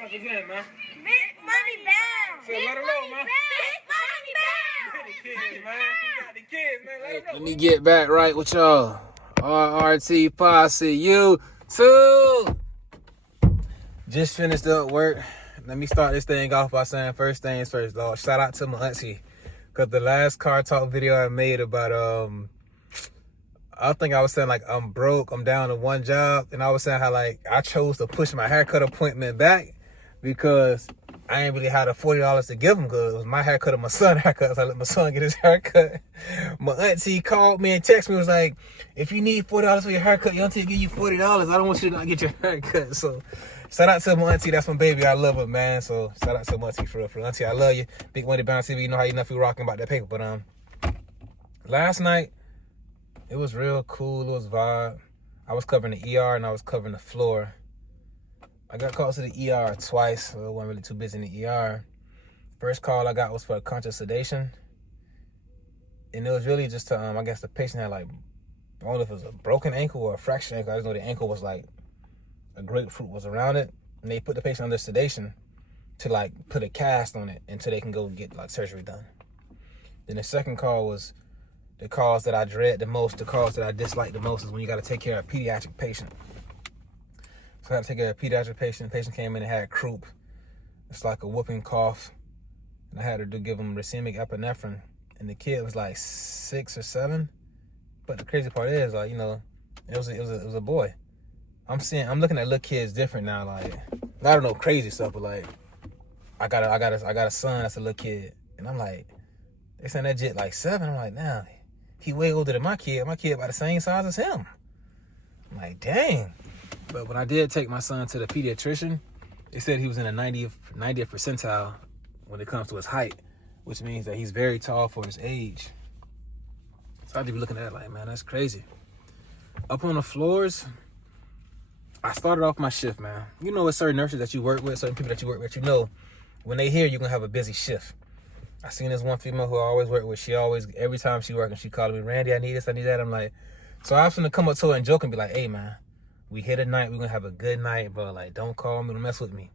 represent, man? Big money bag. So let her know, man. Big money bag. You got the kids, man. You got the kids, man. Let her know. Let me get back right with y'all. RRT Posse, you too. Just finished up work. Let me start this thing off by saying first things first, Lord. Shout out to my auntie. Because the last car talk video I made about, I think I was saying like I'm broke, I'm down to one job. And I was saying how like I chose to push my haircut appointment back because I ain't really had the $40 to give him because it was my haircut and my son's haircut. So I let my son get his haircut. My auntie called me and texted me, was like, if you need $40 for your haircut, your auntie will give you $40. I don't want you to not get your haircut. So shout out to my auntie. That's my baby. I love her, man. So shout out to my auntie for real. Auntie, I love you. Big Money Bound TV. You know how you know if you rocking about that paper. But last night, it was real cool. It was vibe. I was covering the ER and I was covering the floor. I got called to the ER twice, so I wasn't really too busy in the ER. First call I got was for conscious sedation. And it was really just to, I guess the patient had like, I don't know if it was a broken ankle or a fractured ankle. I just know the ankle was like, a grapefruit was around it. And they put the patient under sedation to like put a cast on it until they can go get like surgery done. Then the second call was the calls that I dread the most, the calls that I dislike the most is when you got to take care of a pediatric patient. So I had to take care of a pediatric patient. The patient came in and had croup. It's like a whooping cough. And I had to give him racemic epinephrine. And the kid was like 6 or 7. But the crazy part is, like, you know, it was a boy. I'm looking at little kids different now. Like, I don't know crazy stuff, but like, I got a son that's a little kid, and I'm like, they saying that jit like 7. I'm like, nah, he way older than my kid. My kid about the same size as him. I'm like, dang. But when I did take my son to the pediatrician, they said he was in the 90th percentile when it comes to his height, which means that he's very tall for his age. So I had to be looking at it like, man, that's crazy. Up on the floors, I started off my shift, man. You know, with certain nurses that you work with, certain people that you work with, you know, when they hear you're going to have a busy shift. I seen this one female who I always work with. She always, every time she working, she calling me, Randy, I need this, I need that. I'm like, so I have to come up to her and joke and be like, hey, man, we hit a night, we're going to have a good night, bro. Like, don't call me, don't mess with me.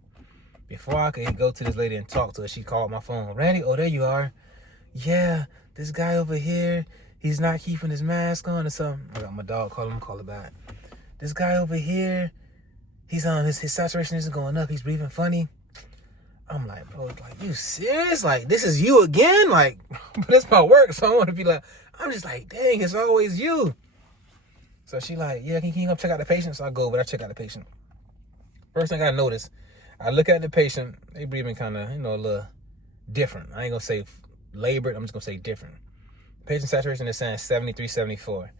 Before I could go to this lady and talk to her, she called my phone. Randy, oh, there you are. Yeah, this guy over here, he's not keeping his mask on or something. I got my dog, call her back. This guy over here, he's on his saturation isn't going up. He's breathing funny. I'm like, bro, like, you serious? Like, this is you again? Like, but it's my work, so I want to be like, I'm just like, dang, it's always you. So she like, yeah, can you come check out the patient? So I go, but I check out the patient. First thing I notice, I look at the patient, they breathing kind of, you know, a little different. I ain't going to say labored, I'm just going to say different. Patient saturation is saying 73, 74.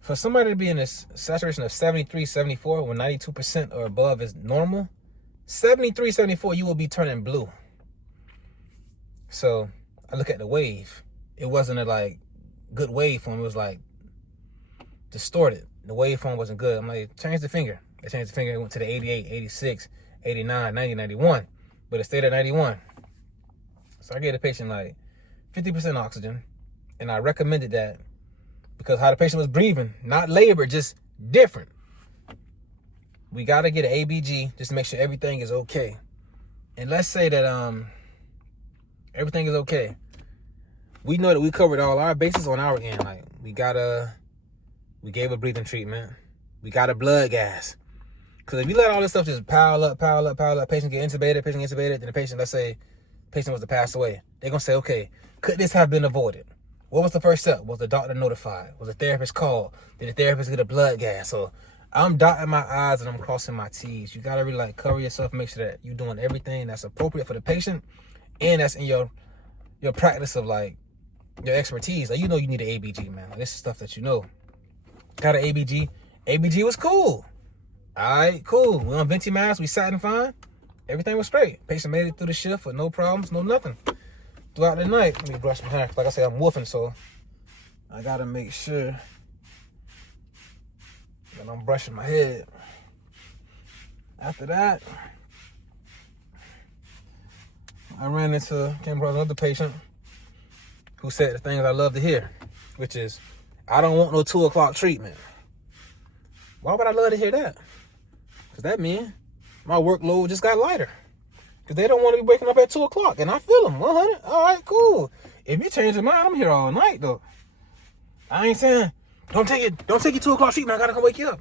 For somebody to be in a saturation of 73, 74, when 92% or above is normal, 73, 74, you will be turning blue. So I look at the wave. It wasn't a like good waveform. It was like distorted. The waveform wasn't good. I'm like, change the finger. I changed the finger. It went to the 88, 86, 89, 90, 91. But it stayed at 91. So I gave the patient like 50% oxygen. And I recommended that because how the patient was breathing, not labor, just different. We got to get an ABG just to make sure everything is okay. And let's say that everything is okay. We know that we covered all our bases on our end. Like we gave a breathing treatment. We got a blood gas. Because if you let all this stuff just pile up, patient get intubated, then the patient, let's say, patient was to pass away. They're going to say, okay, could this have been avoided? What was the first step? Was the doctor notified? Was the therapist called? Did the therapist get a blood gas? So I'm dotting my I's and I'm crossing my T's. You got to really like cover yourself, make sure that you're doing everything that's appropriate for the patient and that's in your practice of like your expertise. Like, you know, you need an ABG, man. Like, this is stuff that you know. Got an ABG. ABG was cool. All right, cool. We on venti mask. We sat and fine. Everything was straight. Patient made it through the shift with no problems, no nothing. Throughout the night, let me brush my hair. Like I said, I'm woofing, so I got to make sure that I'm brushing my head. After that, came across another patient who said the things I love to hear, which is, I don't want no 2 o'clock treatment. Why would I love to hear that? Because that means my workload just got lighter. Because they don't want to be waking up at 2 o'clock. And I feel them, 100. All right, cool. If you change your mind, I'm here all night, though. I ain't saying, don't take your 2 o'clock treatment. I got to come wake you up.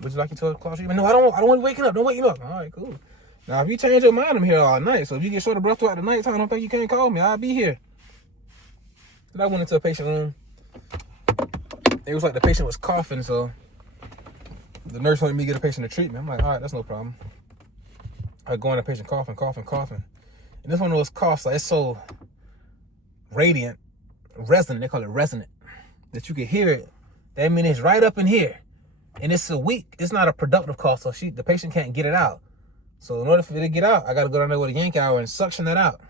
Would you like your 2 o'clock treatment? No, I don't want to wake you up. Don't wake me up. All right, cool. Now, if you change your mind, I'm here all night. So if you get short of breath throughout the night time, don't think you can't call me. I'll be here. And I went into a patient room. It was like the patient was coughing, so the nurse wanted me to get a patient a treatment. I'm like, all right, that's no problem. I go in, the patient coughing. And this one of those coughs, like, it's so radiant, resonant, they call it resonant, that you can hear it. That means it's right up in here. And it's it's not a productive cough, so the patient can't get it out. So in order for it to get out, I got to go down there with a yank hour and suction that out.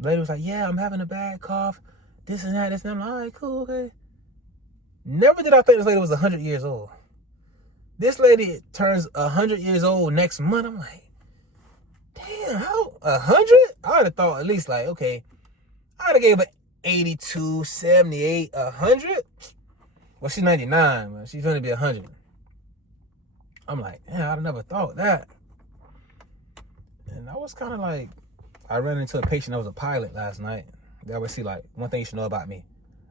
The lady was like, yeah, I'm having a bad cough, this and that. I'm like, all right, cool, okay. Never did I think this lady was 100 years old. This lady turns 100 years old next month. I'm like, damn, how 100? I would have thought at least like, okay, I'd have gave her 82, 78, 100. Well, she's 99, man. She's gonna be 100. I'm like, man, I'd have never thought that. And I was kind of like, I ran into a patient that was a pilot last night. They always see, like, one thing you should know about me.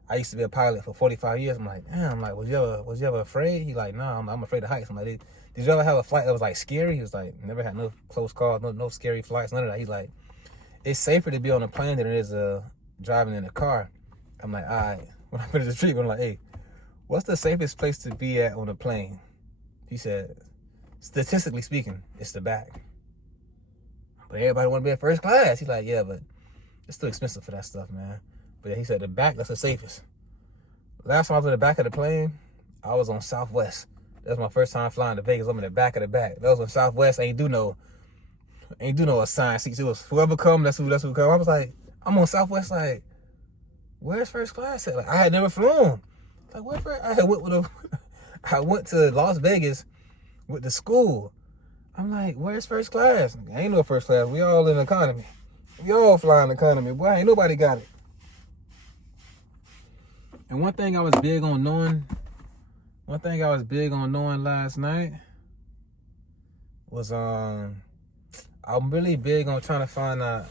I used to be a pilot for 45 years. I'm like, damn, was you ever afraid? He like, no, I'm afraid of heights. I'm like, did you ever have a flight that was like scary? He was like, never had no close calls, no scary flights, none of that. He's like, it's safer to be on a plane than it is driving in a car. I'm like, all right. When I finished the treatment, I'm like, hey, what's the safest place to be at on a plane? He said, statistically speaking, it's the back. But everybody want to be in first class. He's like, yeah, but it's too expensive for that stuff, man. But yeah, he said the back, that's the safest. Last time I was in the back of the plane, I was on Southwest. That was my first time flying to Vegas. I'm in the back of the back. That was when Southwest ain't do no assigned seats. It was whoever come, that's who come. I was like, I'm on Southwest, like, where's first class at? Like, I had never flown. Like, what first? I went to Las Vegas with the school. I'm like, where's first class? Ain't no first class. We all in economy. We all flying economy. Boy, ain't nobody got it. And one thing I was big on knowing last night was I'm really big on trying to find out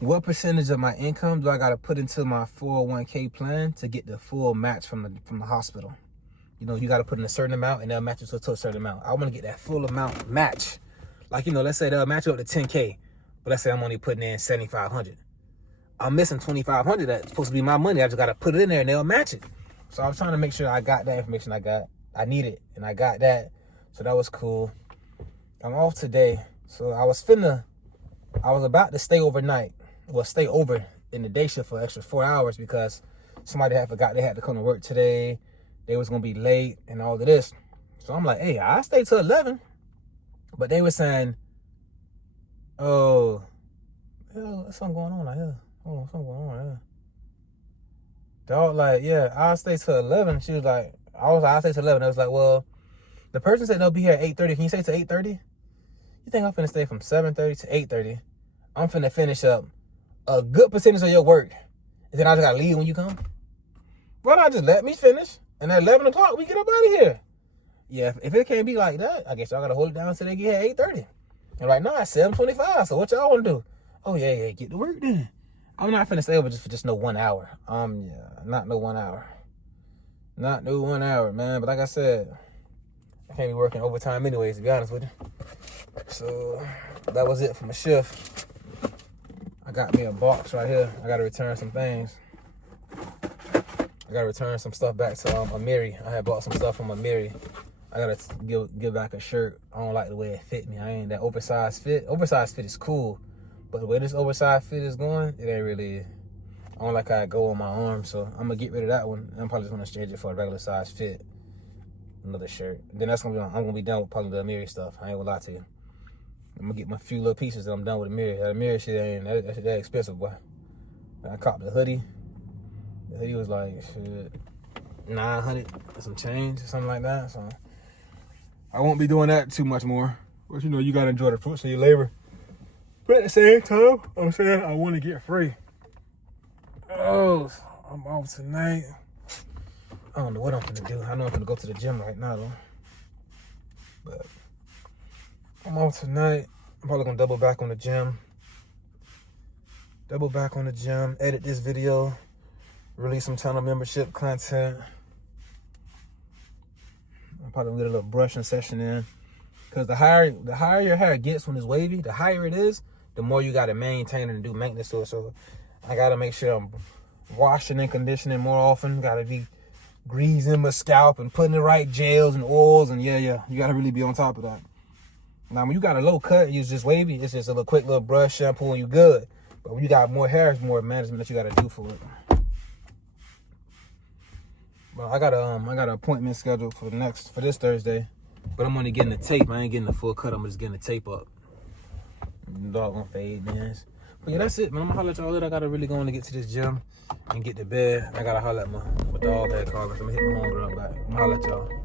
what percentage of my income do I got to put into my 401k plan to get the full match from the hospital. You know, you got to put in a certain amount and they'll match you to a certain amount. I want to get that full amount match. Like, you know, let's say they'll match you up to 10K, but let's say I'm only putting in 7,500. I'm missing 2,500. That's supposed to be my money. I just got to put it in there and they'll match it. So I was trying to make sure I got that information I needed, and I got that. So that was cool. I'm off today. So I was about to stay overnight. Well, stay over in the day shift for an extra 4 hours because somebody had forgot they had to come to work today. They was going to be late and all of this. So I'm like, hey, I'll stay till 11. But they were saying, oh, there's something going on out here. Hold on, something going on here. Dog, like, yeah, I'll stay till 11. She was like, I'll stay till 11. I was like, well, the person said they'll be here at 8:30. Can you stay till 8:30? You think I'm finna stay from 7:30 to 8:30? I'm finna finish up a good percentage of your work. And then I just gotta leave when you come? Why not just let me finish? And at 11 o'clock, we get up out of here. Yeah, if it can't be like that, I guess y'all gotta hold it down until they get here at 8:30. And right now, it's 7:25. So what y'all wanna do? Oh, yeah, get to work then. I'm not finna stay over for just no 1 hour. Not no 1 hour. Not no 1 hour, man. But like I said, I can't be working overtime anyways, to be honest with you. So that was it for my shift. I got me a box right here. I gotta return some things. I gotta return some stuff back to Amiri. I had bought some stuff from Amiri. I gotta give back a shirt. I don't like the way it fit me. I ain't that oversized fit. Oversized fit is cool. But the way this oversized fit is going, it ain't really, I don't like how it go on my arm, so I'm gonna get rid of that one. I'm probably just gonna exchange it for a regular size fit. Another shirt. Then I'm gonna be done with probably the Amiri stuff. I ain't gonna lie to you. I'm gonna get my few little pieces and I'm done with Amiri. That Amiri shit ain't that expensive, boy. I copped the hoodie. The hoodie was like, shit, 900 or some change or something like that. So I won't be doing that too much more. But you know, you gotta enjoy the fruits of your labor. But at the same time, I'm saying I want to get free. Oh, I'm off tonight. I don't know what I'm gonna do. I know I'm gonna go to the gym right now though. But I'm off tonight. I'm probably gonna double back on the gym. Edit this video. Release some channel membership content. I'm probably gonna get a little brushing session in. Cause the higher your hair gets when it's wavy, the higher it is, the more you gotta maintain it and do maintenance to it. So I gotta make sure I'm washing and conditioning more often. Gotta be greasing my scalp and putting the right gels and oils, and yeah, you gotta really be on top of that. Now, when you got a low cut, it's just wavy, it's just a little quick little brush, shampoo, and you good. But when you got more hair, it's more management that you gotta do for it. But I got an appointment scheduled for this Thursday, but I'm only getting the tape. I ain't getting the full cut. I'm just getting the tape up. Dog gonna fade, man. But yeah, that's it, man. I'm gonna holler at y'all later. I gotta really go in to get to this gym and get to bed. I gotta holler at my dog that call. I'm gonna hit my homegirl back. I'm gonna holler at y'all.